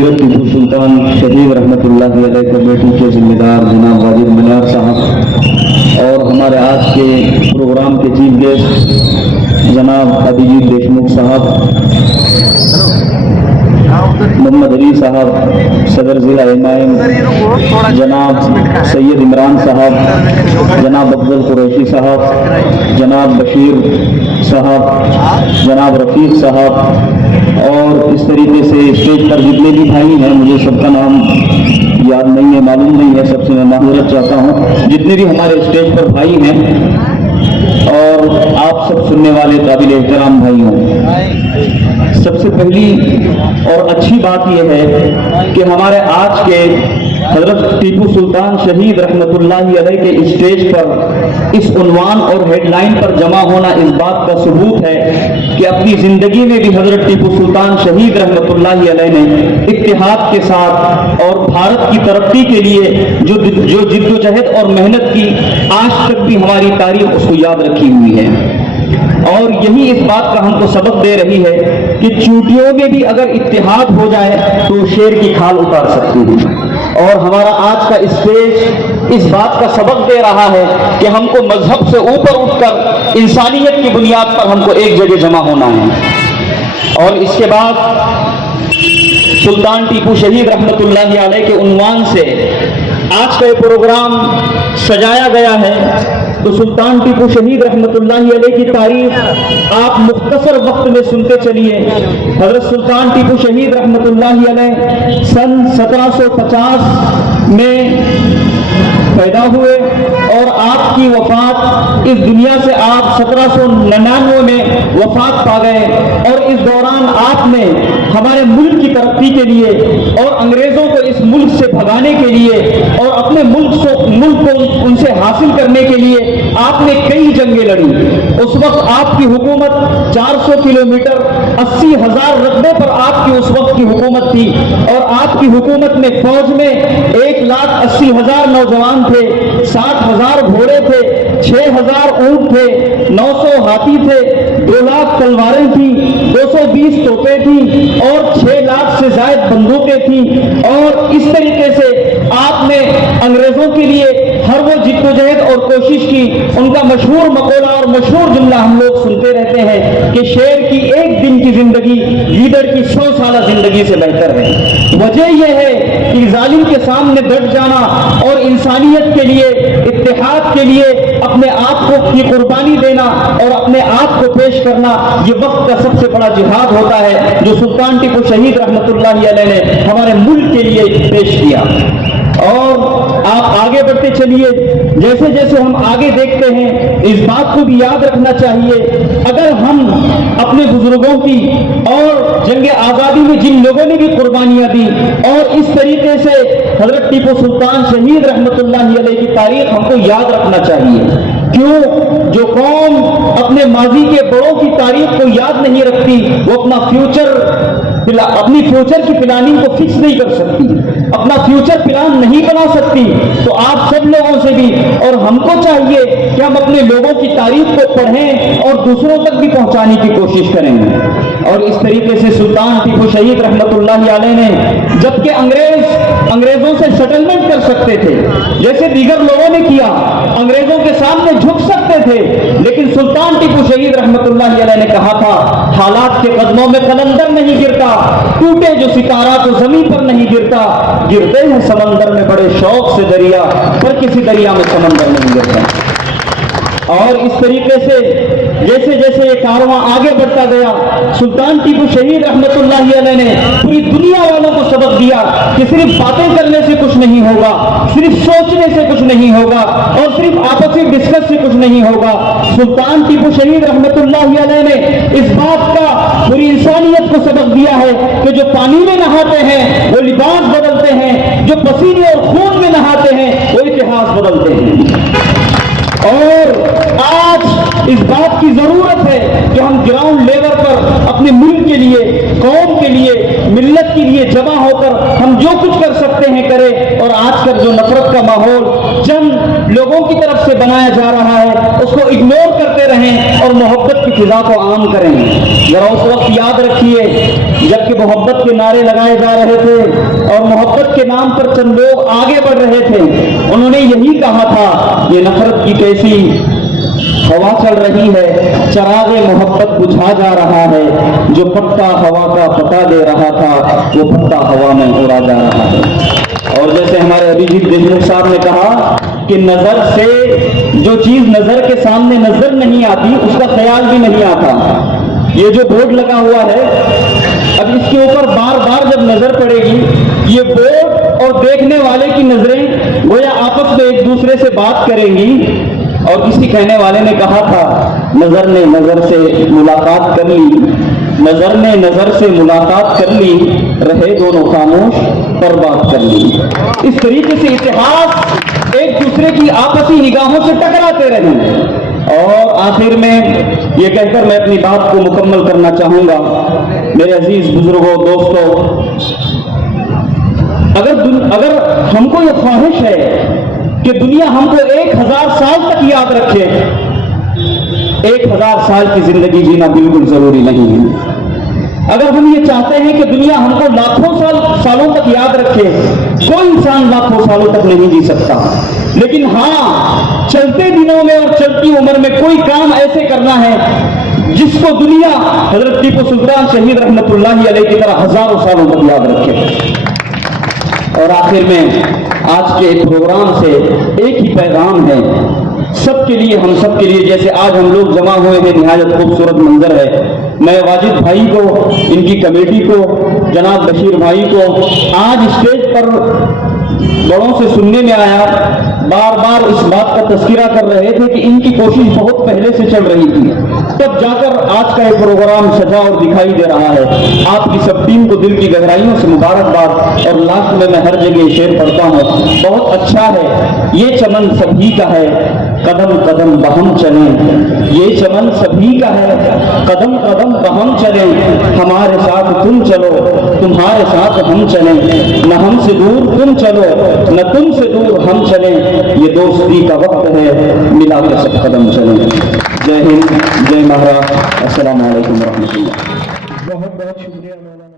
सीरत टीपू सुल्तान शहीद रहमतुल्लाह अलैह कमेटी के जिम्मेदार जनाब वाजिद मनार साहब और हमारे आज के प्रोग्राम के चीफ गेस्ट जनाब अभिजीत देशमुख साहब, मोहम्मद अली साहब सदर ज़िला इमाम, जनाब सैयद इमरान साहब, जनाब अफजल कुरैशी साहब, जनाब बशीर साहब, जनाब रफ़ीक साहब और इस तरीके से स्टेज पर जितने भी भाई हैं, मुझे सबका नाम याद नहीं है, मालूम नहीं है, सबसे मैं माफ़रत चाहता हूँ। जितने भी हमारे स्टेज पर भाई हैं और आप सब सुनने वाले काबिल एहतराम भाई हों, सबसे पहली और अच्छी बात यह है कि हमारे आज के हज़रत टीपू सुल्तान शहीद रहमतुल्लाह अलैह के स्टेज पर इस उन्वान और हेडलाइन पर जमा होना इस बात का सबूत है कि अपनी ज़िंदगी में भी हज़रत टीपू सुल्तान शहीद रहमतुल्लाह अलैह ने इत्तेहाद के साथ और भारत की तरक्की के लिए जो जिद्दोजहद और मेहनत की, आज तक भी हमारी तारीख उसको याद रखी हुई है। और यही इस बात का हमको सबक दे रही है कि चूटियों में भी अगर इत्तेहाद हो जाए तो शेर की खाल उतार सकती है। और हमारा आज का स्टेज इस बात का सबक दे रहा है कि हमको मजहब से ऊपर उठकर इंसानियत की बुनियाद पर हमको एक जगह जमा होना है। और इसके बाद सुल्तान टीपू शहीद रहमतुल्लाह अलैह के उन्वान से आज का ये प्रोग्राम सजाया गया है। तो सुल्तान टीपू शहीद रहमतुल्लाह अलैह की तारीख आप मुख्तसर वक्त में सुनते चलिए। हज़रत सुल्तान टीपू शहीद रहमतुल्लाह अलैह सन 1750 में पैदा हुए और आपकी वफात इस दुनिया से आप 1799 में वफात पा गए। और इस दौरान आपने हमारे मुल्क की तरक्की के लिए और अंग्रेज़ों को इस मुल्क से भगाने के लिए और अपने मुल्क को उनसे हासिल करने के लिए आपने कई जंगें लड़ी। उस वक्त आपकी हुकूमत 400 किलोमीटर 80,000 रकबे पर आपकी उस वक्त की हुकूमत थी। और आपकी हुकूमत में फौज में 1,80,000 नौजवान थे, 60,000 घोड़े थे, 6,000 ऊंट थे, 900 हाथी थे, 2 लाख तलवारें थी, 220 तोपें थी और 6 लाख से ज़ायद बंदूकें थी। और इस तरीके से आपने अंग्रेजों के लिए हर वो जिद्दोजहद और कोशिश की। उनका मशहूर मकौला और मशहूर जुमला हम लोग सुनते रहते हैं कि शेर की एक दिन की जिंदगी गीदड़ की 100 साल जिंदगी से बेहतर है। वजह यह है कि जालिम के सामने डट जाना और इंसानियत के लिए, इत्तेहाद के लिए अपने आप को की कुर्बानी देना और अपने आप को पेश करना, ये वक्त का सबसे बड़ा जिहाद होता है जो सुल्तान टीपू शहीद रहमतुल्लाह अलैह ने हमारे मुल्क के लिए पेश किया। और आप आगे बढ़ते चलिए, जैसे जैसे हम आगे देखते हैं इस बात को भी याद रखना चाहिए, अगर हम अपने बुजुर्गों की और जंग आज़ादी में जिन लोगों ने भी कुर्बानियां दी और इस तरीके से हज़रत टीपू सुल्तान शहीद रहमतुल्लाह अलैह की तारीख हमको याद रखना चाहिए। क्यों? जो कौम अपने माजी के बड़ों की तारीख को याद नहीं रखती वो अपनी फ्यूचर की प्लानिंग को फिक्स नहीं कर सकती, अपना फ्यूचर प्लान नहीं बना सकती। तो आप सब लोगों से भी और हमको चाहिए कि हम अपने लोगों की तारीख को पढ़ें और दूसरों तक भी पहुंचाने की कोशिश करें। और इस तरीके से सुल्तान टीपू शहीद रहमतुल्लाह अलैह ने, जबकि अंग्रेजों से सेटलमेंट कर सकते थे जैसे दीगर लोगों ने किया, अंग्रेजों के सामने झुक सकते थे, लेकिन सुल्तान टीपू शहीद रहमतुल्लाह अलैह ने कहा था, हालात के कदमों में कलंदर नहीं गिरता, टूटे जो सितारा तो जमीन पर नहीं गिरता, गिरते हैं समंदर में बड़े शौक से दरिया, पर किसी दरिया में समंदर नहीं गिरता। और इस तरीके से जैसे जैसे ये कारवां आगे बढ़ता गया, सुल्तान टीपू शहीद रहमतुल्लाह अलैह ने पूरी दुनिया वालों को सबक दिया कि सिर्फ बातें करने से कुछ नहीं होगा, सिर्फ सोचने से कुछ नहीं होगा और सिर्फ आपसी डिस्कस से कुछ नहीं होगा। सुल्तान टीपू शहीद रहमतुल्लाह अलैह ने इस बात का पूरी इंसानियत को सबक दिया है कि जो पानी में नहाते हैं वो लिबास बदलते हैं, जो पसीने और खून में नहाते हैं वो इतिहास बदलते हैं। और आज इस बात की जरूरत है कि हम ग्राउंड लेवल पर अपने मुल्क के लिए, कौम के लिए, मिल्लत के लिए जमा होकर हम जो कुछ कर सकते हैं करें। और आजकल जो नफरत का माहौल चंद लोगों की तरफ से बनाया जा रहा है उसको इग्नोर करते रहें और मोहब्बत की फिजा को आम करें। जरा उस वक्त याद रखिए जबकि محبت کے نعرے لگائے جا رہے تھے اور محبت کے نام پر چند لوگ آگے بڑھ رہے تھے، انہوں نے یہی کہا تھا یہ نفرت کی کیسی ہوا چل رہی ہے، چراغ محبت بجھا جا رہا ہے، جو پتا ہوا کا پتا دے رہا تھا وہ پتا ہوا میں اڑا جا رہا ہے۔ اور جیسے ہمارے ابھیجیت دیشمکھ صاحب نے کہا کہ نظر سے جو چیز نظر کے سامنے نظر نہیں آتی اس کا خیال بھی نہیں آتا۔ یہ جو بورڈ لگا ہوا ہے، اب اس کے اوپر بار بار جب نظر پڑے گی، یہ بورڈ اور دیکھنے والے کی نظریں گویا آپس میں ایک دوسرے سے بات کریں گی۔ اور کسی کہنے والے نے کہا تھا نظر نے نظر سے ملاقات کر لی، نظر نے نظر سے ملاقات کر لی، رہے دونوں خاموش پر بات کر لی۔ اس طریقے سے اتحاد ایک دوسرے کی آپسی نگاہوں سے ٹکراتے رہے۔ اور آخر میں یہ کہہ کر میں اپنی بات کو مکمل کرنا چاہوں گا، میرے عزیز بزرگوں، دوستوں، اگر ہم کو یہ خواہش ہے کہ دنیا ہم کو 1000 سال تک یاد رکھے، 1000 سال کی زندگی جینا بالکل ضروری نہیں ہے۔ اگر ہم یہ چاہتے ہیں کہ دنیا ہم کو لاکھوں سالوں تک یاد رکھے، کوئی انسان لاکھوں سالوں تک نہیں جی سکتا، لیکن ہاں چلتے دنوں میں اور چلتی عمر میں کوئی کام ایسے کرنا ہے جس کو دنیا حضرت ٹیپو سلطان شہید رحمت اللہ علیہ کی طرح ہزاروں سالوں تک یاد رکھے۔ اور آخر میں آج کے پروگرام سے ایک ہی پیغام ہے سب کے لیے، ہم سب کے لیے، جیسے آج ہم لوگ جمع ہوئے ہیں، نہایت خوبصورت منظر ہے۔ میں واجد بھائی کو، ان کی کمیٹی کو، جناب بشیر بھائی کو آج اسٹیج پر بڑوں سے سننے میں آیا، بار بار اس بات کا تذکرہ کر رہے تھے کہ ان کی کوشش بہت پہلے سے چل رہی تھی، تب جا کر آج کا یہ پروگرام سجا اور دکھائی دے رہا ہے۔ آپ کی سب ٹیم کو دل کی گہرائیوں سے مبارکباد۔ اور لاسٹ میں ہر جگہ شعر پڑھتا ہوں، بہت اچھا ہے یہ چمن سبھی کا ہے، قدم قدم بہم چلیں، یہ چمن سبھی کا ہے، قدم قدم بہم چلیں، ہمارے ساتھ تم چلو، تمہارے ساتھ ہم چلیں، نہ ہم سے دور تم چلو، نہ تم سے دور ہم چلیں، یہ دوستی کا وقت ہے، ملا کے سب قدم چلیں۔ جے ہند، جے مہاراشٹر، السلام علیکم ورحمۃ اللہ۔ بہت بہت شکریہ مولانا۔